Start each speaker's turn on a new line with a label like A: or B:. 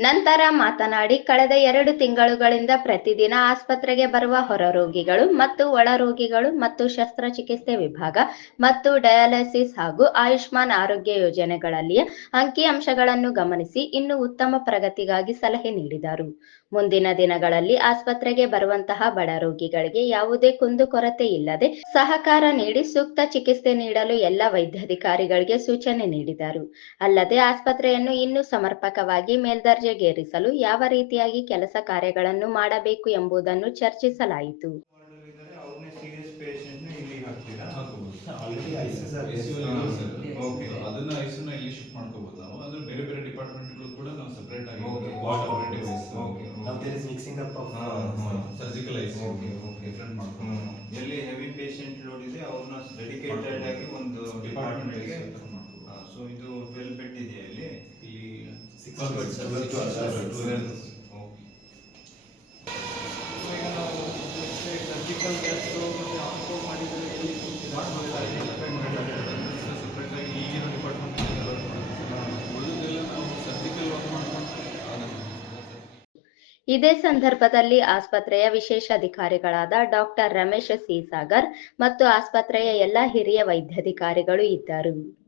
A: ನಂತರ ಮಾತನಾಡಿ, ಕಳೆದ ಎರಡು ತಿಂಗಳುಗಳಿಂದ ಪ್ರತಿದಿನ ಆಸ್ಪತ್ರೆಗೆ ಬರುವ ಹೊರ ರೋಗಿಗಳು ಮತ್ತು ಒಳ ರೋಗಿಗಳು ಮತ್ತು ಶಸ್ತ್ರಚಿಕಿತ್ಸೆ ವಿಭಾಗ ಮತ್ತು ಡಯಾಲಿಸಿಸ್ ಹಾಗೂ ಆಯುಷ್ಮಾನ್ ಆರೋಗ್ಯ ಯೋಜನೆಗಳಲ್ಲಿಯ ಅಂಕಿಅಂಶಗಳನ್ನು ಗಮನಿಸಿ ಇನ್ನು ಉತ್ತಮ ಪ್ರಗತಿಗಾಗಿ ಸಲಹೆ ನೀಡಿದರು. ಮುಂದಿನ ದಿನಗಳಲ್ಲಿ ಆಸ್ಪತ್ರೆಗೆ ಬರುವಂತಹ ಬಡ ರೋಗಿಗಳಿಗೆ ಯಾವುದೇ ಕುಂದುಕೊರತೆ ಇಲ್ಲದೆ ಸಹಕಾರ ನೀಡಿ ಸೂಕ್ತ ಚಿಕಿತ್ಸೆ ನೀಡಲು ಎಲ್ಲ ವೈದ್ಯಾಧಿಕಾರಿಗಳಿಗೆ ಸೂಚನೆ ನೀಡಿದರು. ಅಲ್ಲದೆ ಆಸ್ಪತ್ರೆಯನ್ನು ಇನ್ನೂ ಸಮರ್ಪಕವಾಗಿ ಮೇಲ್ದರ್ಜೆಗೇರಿಸಲು ಯಾವ ರೀತಿಯಾಗಿ ಕೆಲಸ ಕಾರ್ಯಗಳನ್ನು ಮಾಡಬೇಕು ಎಂಬುದನ್ನು ಚರ್ಚಿಸಲಾಯಿತು.
B: ಅದನ್ನ ಇಲ್ಲಿ ಶಿಫ್ಟ್ ಮಾಡ್ಕೋಬಹುದು ನಾವು. ಅಂದ್ರೆ ಬೇರೆ ಬೇರೆ ಕೂಡ ನಾವು ಸೆಪರೇಟ್ ಆಗಿ operative eyes. Surgical eyes. Different ಮಾಡ್ಕೊಂಡು.
C: ಎಲ್ಲಿ ಹೆವಿ ಪೇಷಂಟ್ ಲೋಡ್ ಇದೆ ಅವ್ರನ್ನ ಡೆಡಿಕೇಟೆಡ್ ಆಗಿ ಒಂದು
B: ಡಿಪಾರ್ಟ್ಮೆಂಟ್
C: ಸೊ ಇದು ಬೆಡ್ ಇಲ್ಲಿ
A: ಇದೇ ಸಂದರ್ಭದಲ್ಲಿ ಆಸ್ಪತ್ರೆಯ ವಿಶೇಷ ಅಧಿಕಾರಿಗಳಾದ ಡಾಕ್ಟರ್ ರಮೇಶ್ ಸಿ ಸಾಗರ್ ಮತ್ತು ಆಸ್ಪತ್ರೆಯ ಎಲ್ಲ ಹಿರಿಯ ವೈದ್ಯಾಧಿಕಾರಿಗಳು ಇದ್ದರು.